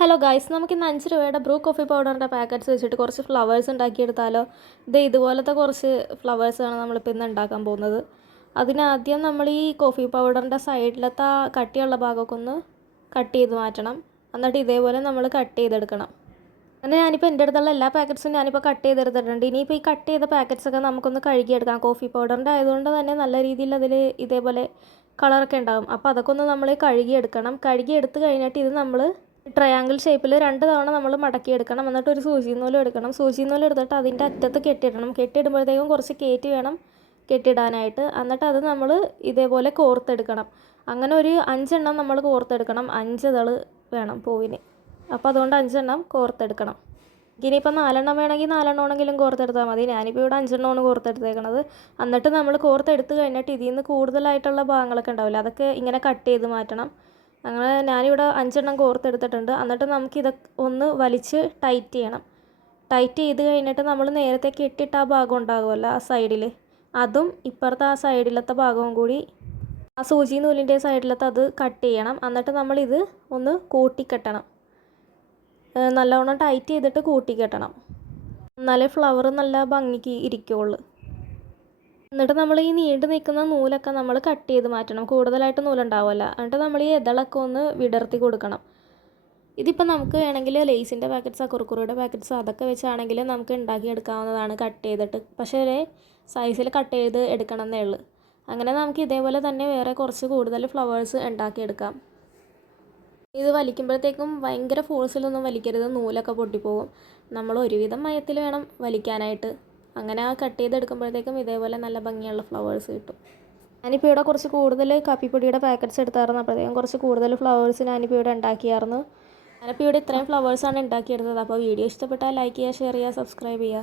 Hello guys, നമുക്കിന്ന് 5 രൂപയുടെ Bru coffee പൗഡറിൻ്റെ packets വെച്ചിട്ട് കുറച്ച് ഫ്ലവേഴ്സ് ഉണ്ടാക്കിയെടുത്താലോ? ഇതുപോലത്തെ കുറച്ച് ഫ്ലവേഴ്സാണ് നമ്മളിപ്പോൾ ഇന്ന് ഉണ്ടാക്കാൻ പോകുന്നത്. അതിനാദ്യം നമ്മൾ ഈ കോഫി പൗഡറിൻ്റെ സൈഡിലത്തെ ആ കട്ടിയുള്ള ഭാഗമൊക്കെ ഒന്ന് കട്ട് ചെയ്ത് മാറ്റണം. എന്നിട്ട് ഇതേപോലെ നമ്മൾ കട്ട് ചെയ്തെടുക്കണം. അങ്ങനെ ഞാനിപ്പോൾ എൻ്റെ അടുത്തുള്ള എല്ലാ പാക്കറ്റ്സും ഞാനിപ്പോൾ കട്ട് ചെയ്തെടുത്തിട്ടുണ്ട്. ഇനിയിപ്പോൾ ഈ കട്ട് ചെയ്ത പാക്കറ്റ്സൊക്കെ നമുക്കൊന്ന് കഴുകിയെടുക്കാം. കോഫി പൗഡറിൻ്റെ ആയതുകൊണ്ട് തന്നെ നല്ല രീതിയിൽ അതിൽ ഇതേപോലെ കളറൊക്കെ ഉണ്ടാകും. അപ്പോൾ അതൊക്കെ ഒന്ന് നമ്മൾ കഴുകിയെടുക്കണം. കഴുകിയെടുത്ത് കഴിഞ്ഞിട്ട് ഇത് നമ്മൾ ട്രയാങ്കിൾ ഷേപ്പിൽ 2 തവണ നമ്മൾ മടക്കിയെടുക്കണം. എന്നിട്ട് ഒരു സൂചി നൂലും എടുക്കണം. സൂചി നൂല് എടുത്തിട്ട് അതിൻ്റെ അറ്റത്ത് കെട്ടിയിടണം. കെട്ടിയിടുമ്പോഴത്തേക്കും കുറച്ച് കയറ്റി വേണം കെട്ടിയിടാനായിട്ട്. എന്നിട്ട് അത് നമ്മൾ ഇതേപോലെ കോർത്തെടുക്കണം. അങ്ങനെ ഒരു 5 എണ്ണം നമ്മൾ കോർത്തെടുക്കണം. 5 ഇതൾ വേണം പൂവിന്. അപ്പോൾ അതുകൊണ്ട് 5 എണ്ണം കോർത്തെടുക്കണം. ഇനിയിപ്പോൾ 4 എണ്ണം വേണമെങ്കിൽ 4 എണ്ണമെങ്കിലും കോർത്തെടുത്താൽ മതി. ഞാനിപ്പോൾ ഇവിടെ 5 എണ്ണമാണ് കോർത്തെടുത്തേക്കണത്. എന്നിട്ട് നമ്മൾ കോർത്തെടുത്ത് കഴിഞ്ഞിട്ട് ഇതിൽ നിന്ന് കൂടുതലായിട്ടുള്ള ഭാഗങ്ങളൊക്കെ ഉണ്ടാവില്ല, അതൊക്കെ ഇങ്ങനെ കട്ട് ചെയ്ത് മാറ്റണം. അങ്ങനെ ഞാനിവിടെ 5 എണ്ണം കോർത്തെടുത്തിട്ടുണ്ട്. എന്നിട്ട് നമുക്കിതൊക്കെ ഒന്ന് വലിച്ച് ടൈറ്റ് ചെയ്യണം. ടൈറ്റ് ചെയ്ത് കഴിഞ്ഞിട്ട് നമ്മൾ നേരത്തെ കെട്ടിയിട്ട് ആ ഭാഗം ഉണ്ടാകുമല്ലോ ആ സൈഡിൽ, അതും ഇപ്പുറത്തെ ആ സൈഡിലത്തെ ഭാഗവും കൂടി ആ സൂചി നൂലിൻ്റെ സൈഡിലത്തെ അത് കട്ട് ചെയ്യണം. എന്നിട്ട് നമ്മളിത് ഒന്ന് കൂട്ടിക്കെട്ടണം. നല്ലവണ്ണം ടൈറ്റ് ചെയ്തിട്ട് കൂട്ടിക്കെട്ടണം. എന്നാലേ ഫ്ലവർ നല്ല ഭംഗിക്ക് ഇരിക്കുകയുള്ളൂ. എന്നിട്ട് നമ്മൾ ഈ നീണ്ടു നിൽക്കുന്ന നൂലൊക്കെ നമ്മൾ കട്ട് ചെയ്ത് മാറ്റണം. കൂടുതലായിട്ട് നൂലുണ്ടാവുമല്ല. എന്നിട്ട് നമ്മൾ ഈ ഇതളൊക്കെ ഒന്ന് വിടർത്തി കൊടുക്കണം. ഇതിപ്പോൾ നമുക്ക് വേണമെങ്കിൽ ലേസിൻ്റെ പാക്കറ്റ്സോ കുറുക്കുറുയുടെ പാക്കറ്റ്സോ അതൊക്കെ വെച്ചാണെങ്കിൽ നമുക്ക് ഉണ്ടാക്കിയെടുക്കാവുന്നതാണ് കട്ട് ചെയ്തിട്ട്. പക്ഷേ ഒരു സൈസിൽ കട്ട് ചെയ്ത് എടുക്കണം എന്നേ ഉള്ളൂ. അങ്ങനെ നമുക്ക് ഇതേപോലെ തന്നെ വേറെ കുറച്ച് കൂടുതൽ ഫ്ലവേഴ്സ് ഉണ്ടാക്കിയെടുക്കാം. ഇത് വലിക്കുമ്പോഴത്തേക്കും ഭയങ്കര ഫോഴ്സിലൊന്നും വലിക്കരുത്, നൂലൊക്കെ പൊട്ടിപ്പോകും. നമ്മൾ ഒരുവിധം മയത്തിൽ വേണം വലിക്കാനായിട്ട്. അങ്ങനെ ആ കട്ട് ചെയ്തെടുക്കുമ്പോഴത്തേക്കും ഇതേപോലെ നല്ല ഭംഗിയുള്ള ഫ്ലവേഴ്സ് കിട്ടും. ഞാനിപ്പോൾ ഇവിടെ കുറച്ച് കൂടുതൽ കാപ്പിപ്പൊടിയുടെ പാക്കറ്റ്സ് എടുത്തായിരുന്നു. അപ്പോഴത്തേക്കും കുറച്ച് കൂടുതൽ ഫ്ലവേഴ്സ് ഞാനിപ്പോൾ ഇവിടെ ഉണ്ടാക്കിയായിരുന്നു. ഞാനിപ്പോൾ ഇവിടെ ഇത്രയും ഫ്ലവേഴ്സാണ് ഉണ്ടാക്കിയെടുത്തത്. അപ്പോൾ വീഡിയോ ഇഷ്ടപ്പെട്ടാൽ ലൈക്ക് ചെയ്യുക, ഷെയർ ചെയ്യുക, സബ്സ്ക്രൈബ് ചെയ്യുക.